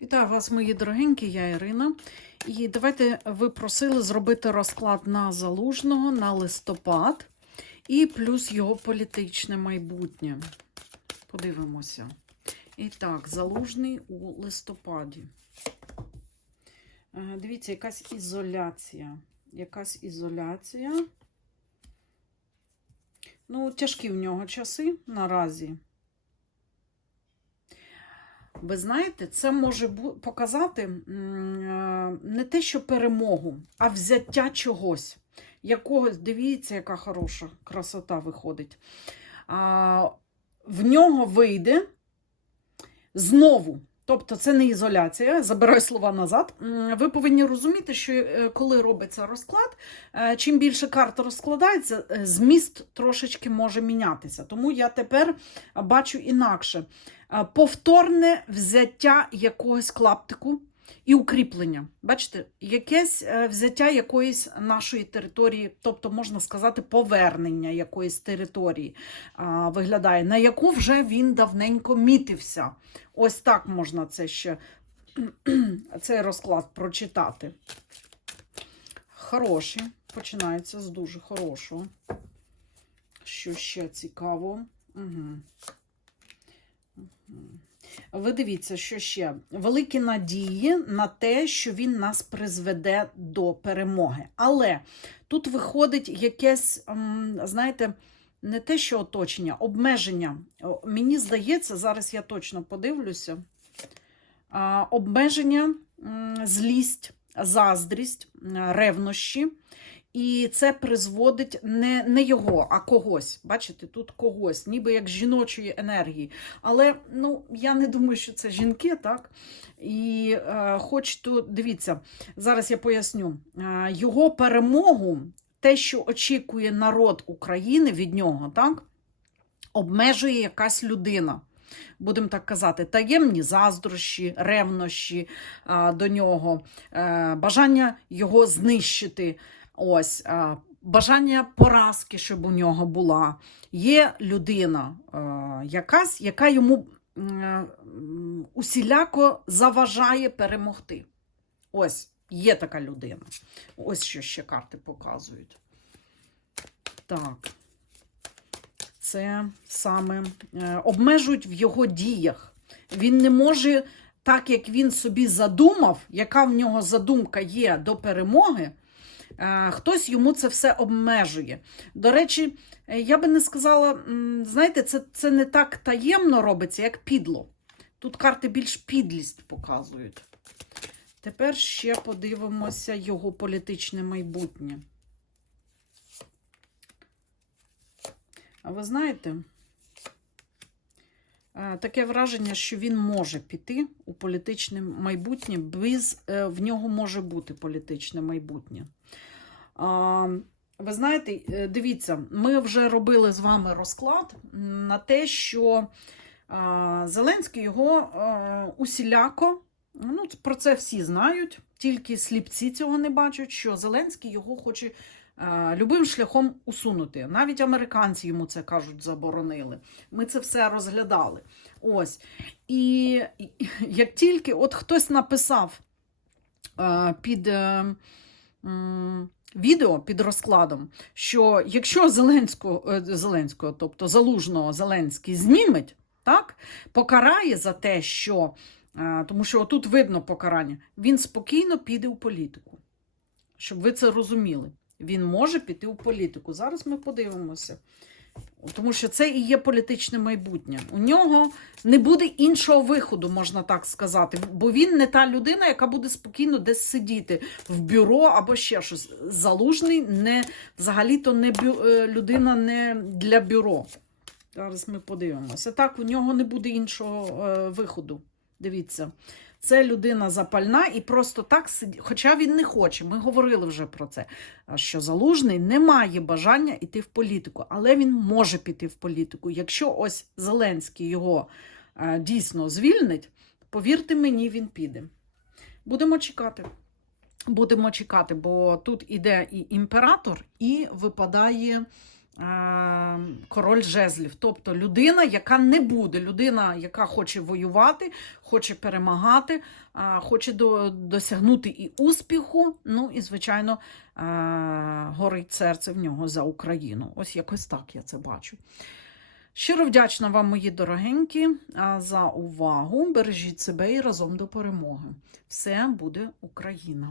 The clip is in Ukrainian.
Вітаю вас, мої дорогенькі, я Ірина. І давайте ви просили зробити розклад на залужного на листопад і плюс його політичне майбутнє. Подивимося. І так, залужний у листопаді. Е, Дивіться, якась ізоляція. Якась ізоляція. Ну, тяжкі в нього часи наразі. Ви знаєте, це може показати е, не те, що перемогу, а взяття чогось. Якогось, дивіться, яка хороша красота виходить. В нього вийде знову. Тобто це не ізоляція, забираю слова назад. Ви повинні розуміти, що е, коли робиться розклад, е, чим більше карт розкладається, е, зміст трошечки може мінятися. Тому я тепер бачу інакше. Повторне взяття якогось клаптику і укріплення. Бачите, якесь е, взяття якоїсь нашої території, тобто, можна сказати, повернення якоїсь території виглядає, на яку вже він давненько мітився. Ось так можна це ще цей розклад прочитати. Хороші. Починається з дуже хорошого. Що ще цікаво? Угу. Ви дивіться, що ще великі надії на те, що він нас призведе до перемоги. Але тут виходить якесь, знаєте, не те, що оточення, обмеження. Мені здається, зараз я точно подивлюся. Обмеження, злість, заздрість, м, ревнощі. І це призводить не, не його, а когось. Бачите, тут когось, ніби як жіночої енергії. Але ну, я не думаю, що це жінки, так? І е, хоч тут, дивіться, зараз я поясню. Е, його перемогу, те, що очікує народ України від нього, так? обмежує якась людина. Будемо так казати, таємні заздрощі, ревнощі а, до нього, е, бажання його знищити. Ось, бажання поразки, щоб у нього була. Є людина е, якась, яка йому е, усіляко заважає перемогти. Ось, є така людина. Ось що ще карти показують. Так. Це саме е, обмежують в його діях. Він не може, так як він собі задумав, яка в нього задумка є до перемоги, е, хтось йому це все обмежує. До речі, е, я би не сказала, знаєте, це, це не так таємно робиться, як підло. Тут карти більш підлість показують. Тепер ще подивимося його політичне майбутнє. А ви знаєте, е, таке враження, що він може піти у політичне майбутнє, без, е, в нього може бути політичне майбутнє. Ви знаєте, е, дивіться, ми вже робили з вами розклад на те, що Зеленський його усіляко, ну, про це всі знають, тільки сліпці цього не бачать, що Зеленський його хоче е, любим шляхом усунути. Навіть американці йому це кажуть, заборонили. Ми це все розглядали. Ось. І як тільки от хтось написав е, під е, відео під розкладом, що якщо Зеленського, е, Зеленського, тобто залужного Зеленський зніметь, так, покарає за те, що. е, Тому що отут видно покарання, він спокійно піде у політику. Щоб ви це розуміли. Він може піти у політику. Зараз ми подивимося. Тому що це і є політичне майбутнє. У нього не буде іншого виходу, можна так сказати. Бо він не та людина, яка буде спокійно десь сидіти в бюро або ще щось. Залужний не взагалі-то не бю, е, людина не для бюро. Зараз ми подивимося. Так, у нього не буде іншого е, виходу. Дивіться. Це людина запальна і просто так сидить. Хоча він не хоче. Ми говорили вже про це. Що залужний не має бажання йти в політику, але він може піти в політику. Якщо ось Зеленський його е, дійсно звільнить, повірте мені, він піде. Будемо чекати. Будемо чекати, бо тут іде і імператор, і випадає король жезлів. Тобто людина, яка не буде, людина, яка хоче воювати, хоче перемагати, е, хоче до, досягнути і успіху. Ну і, звичайно, е, горить серце в нього за Україну. Ось якось так я це бачу. Щиро вдячна вам, мої дорогенькі, за увагу. Бережіть себе і разом до перемоги. Все буде Україна!